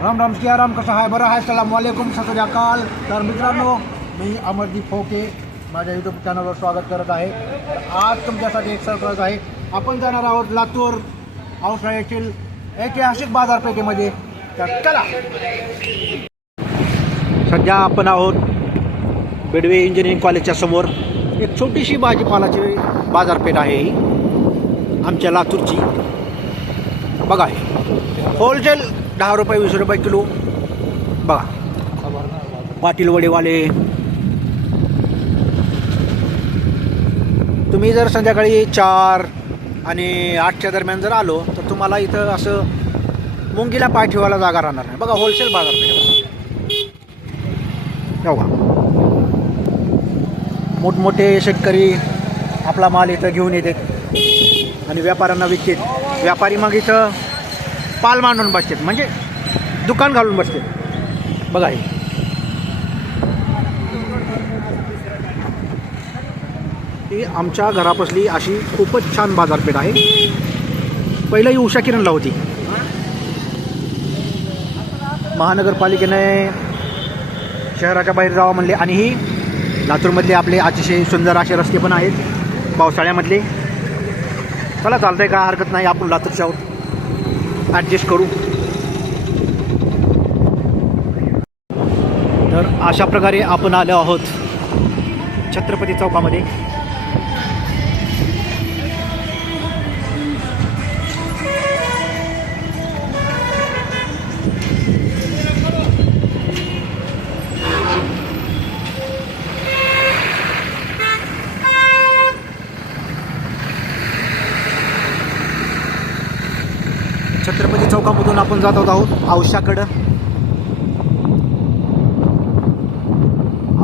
राम राम सिया राम, कसं आहे? बरं आहे? सलाम वालेकुम, सत श्री अकाल. तर मित्रांनो, मी अमरदीप फोके माझ्या यूट्यूब चॅनलवर स्वागत करत आहे. तर आज तुमच्यासाठी एक सरप्राईज आहे. आपण जाणार आहोत लातूर औसा येथील ऐतिहासिक बाजारपेठेमध्ये. तर चला. सध्या आपण आहोत बेडवे इंजिनिअरिंग कॉलेजच्या समोर. एक छोटीशी भाजीपालाची बाजारपेठ आहे ही आमच्या लातूरची. बघा, होलसेल 10 रुपये 20 रुपये किलो. बघा, पाटील वडेवाले. तुम्ही जर संध्याकाळी 4 आणि 8च्या दरम्यान जर आलो तर तुम्हाला इथं असं मुंगीला पाय ठेवायला जागा राहणार नाही. बघा, होलसेल बाजारपेठ. बघा, मोठमोठे शेतकरी आपला माल इथं घेऊन येतात आणि व्यापाऱ्यांना विकतात. व्यापारी मग इथं पाल मांडून बसतात, म्हणजे दुकान घालून बसतात. बघा, ही आमच्या घरापासली अशी खूपच छान बाजारपेठ आहे. पहिलं ही उषा किरणला होती. महानगरपालिकेने शहराच्या बाहेर जावं म्हणले आणि ही लातूरमधले आपले अतिशय सुंदर असे रस्ते पण आहेत पावसाळ्यामधले. चला, चालतंय, काय हरकत नाही, आपण लातूरच्या आहोत, ॲडजस्ट करू. तर अशा प्रकारे आपण आलो आहोत छत्रपती चौकामध्ये. छत्रपती चौकामधून आपण जात आहोत औशाकडं.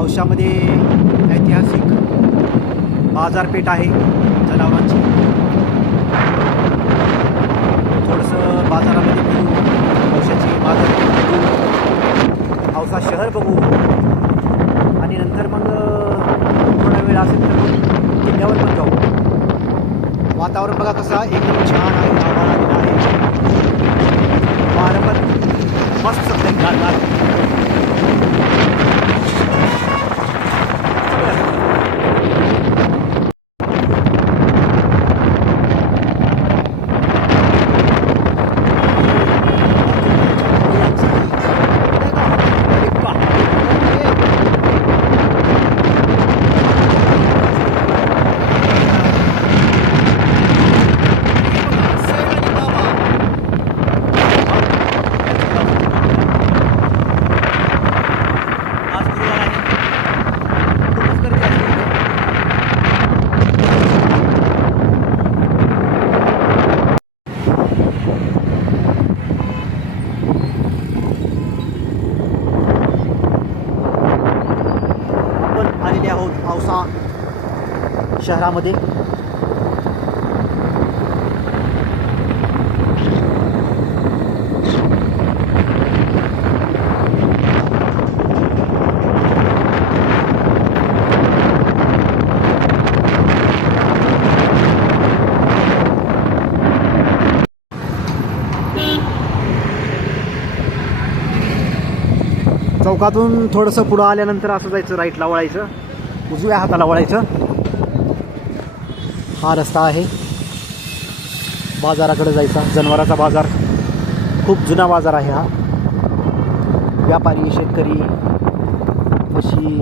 औशामध्ये ऐतिहासिक बाजारपेठ आहे जनावरांची. थोडंसं बाजारामध्ये फिरू, औशाची बाजारपेठ बघू, औसा शहर बघू आणि नंतर मग थोडा वेळ असेल तर किल्ल्यावर पण जाऊ. वातावरण बघा कसं एकदम छान आहे, आलेलं आहे. वारं पण मस्त गारगार. औसा शहरामध्ये. चौकातून थोडंसं पुढं आल्यानंतर असं जायचं, राईटला वळायचं, उजव्या हाताला वळायचं. हा रस्ता आहे बाजाराकडे जायचा. जनावरांचा बाजार, खूप जुना बाजार आहे हा. व्यापारी, शेतकरी म्हशी,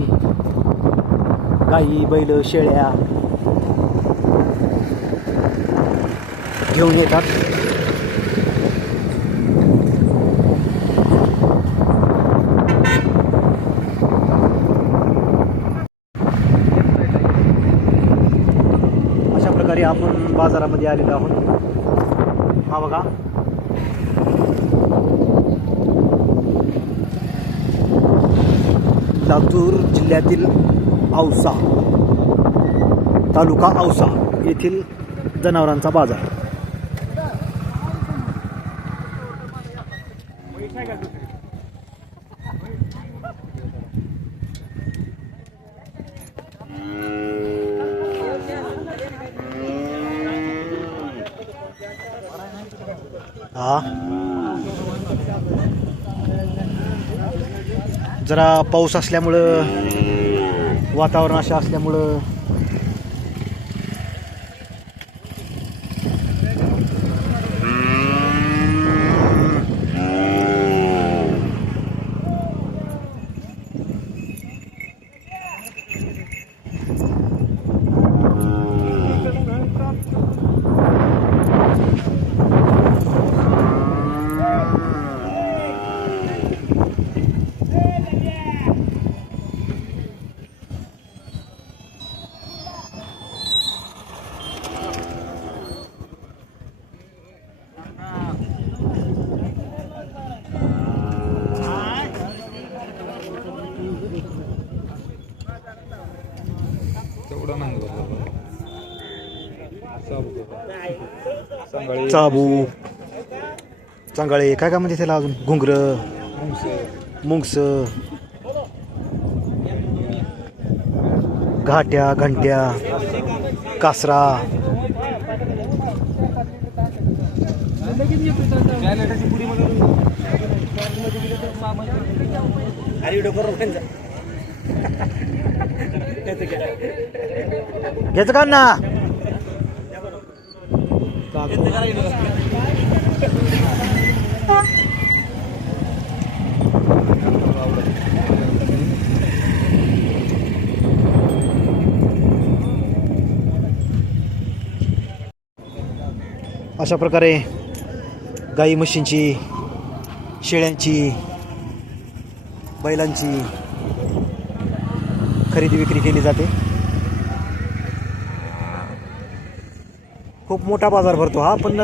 गाई, बैल, शेळ्या घेऊन येतात. आपण बाजारामध्ये आलेलो आहोत. हा बघा, लातूर जिल्ह्यातील औसा तालुका औसा येथील जनावरांचा बाजार. हा जरा पाऊस असल्यामुळं, वातावरण असं असल्यामुळं चाबू, चांगळे, काय काय म्हणजे त्याला अजून, घुंगरं, मुंगस, घाट्या, घंट्या, कासरा, घ्यायचं का ना. अशा प्रकारे गाई म्हशींची, शेळ्यांची, बैलांची खरेदी विक्री केली जाते. खूप मोठा बाजार भरतो हा, पण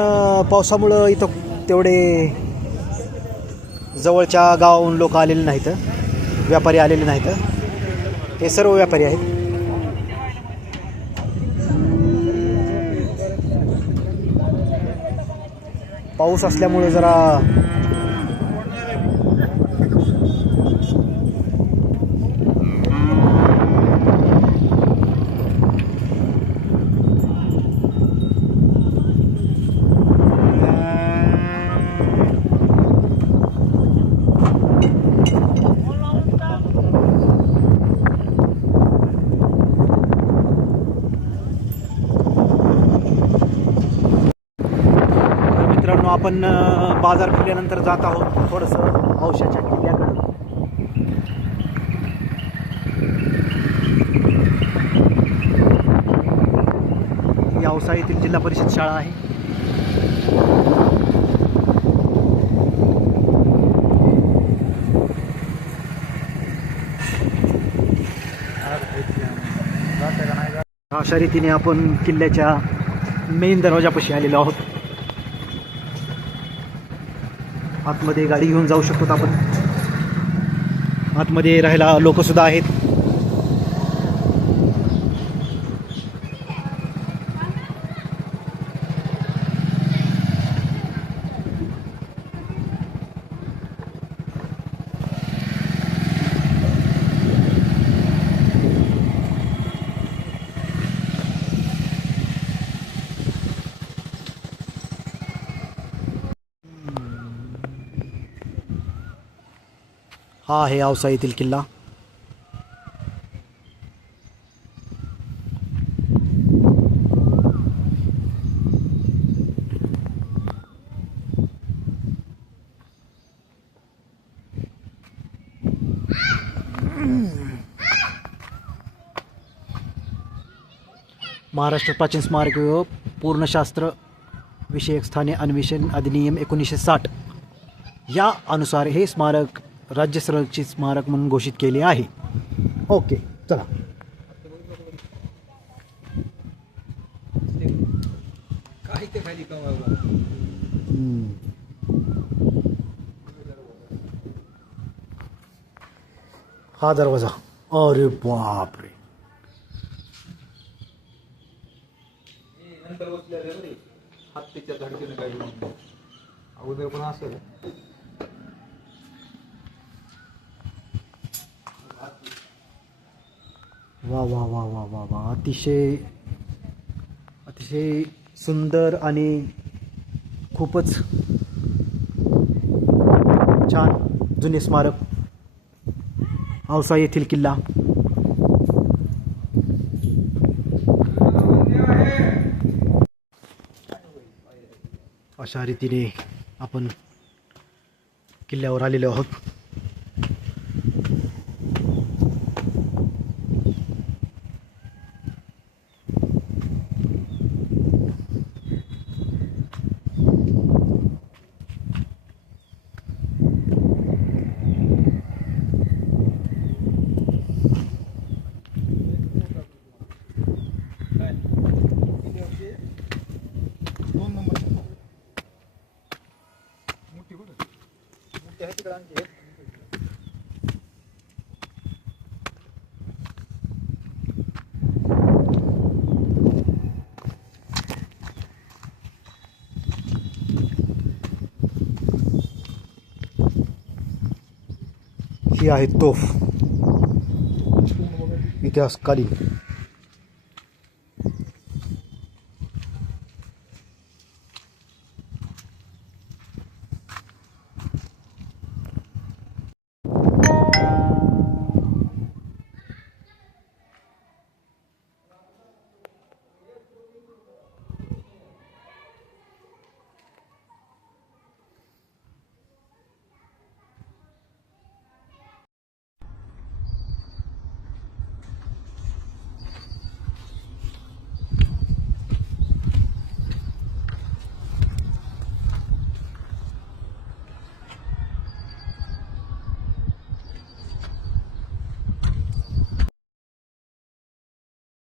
पावसामुळं इथं तेवढे जवळच्या गावाहून लोक आलेले नाहीत, व्यापारी आलेले नाहीत. हे सर्व व्यापारी आहेत. पाऊस असल्यामुळे जरा आपण बाजार फिरल्यानंतर जात आहोत थोडंसं औषधाच्या किल्ल्याकडे. ही औसा येथील जिल्हा परिषद शाळा आहे. अशा रीतीने आपण किल्ल्याच्या मेन दरवाजापाशी आलेलो आहोत. आतमध्ये गाडी घेऊन जाऊ शकतो आपण. आतमध्ये राहायला लोक सुद्धा आहेत. हा आहे औसा येथील किल्ला. महाराष्ट्र प्राचीन स्मारक व पूर्णशास्त्र विषयक स्थाने अन्वेषण अधिनियम 1960 या अनुसार हे स्मारक राज्य संरक्षित स्मारक म्हणून घोषित केले आहे. ओके, चला. हा दरवाजा, अरे बाप रे. हत्तीच्या धडकीने काही अगोदर पण असेल. वा वा वा वा वा वा, अतिशय अतिशय सुंदर आणि खूपच छान जुने स्मारक. औसा येथील किल्ला. अशा रीतीने आपण किल्ल्यावर आलेलो आहोत. दोन नंबर मोठी कुठं मोठी आहे तिकडे आणखी ही आहे तोफ इतिहासकालीन.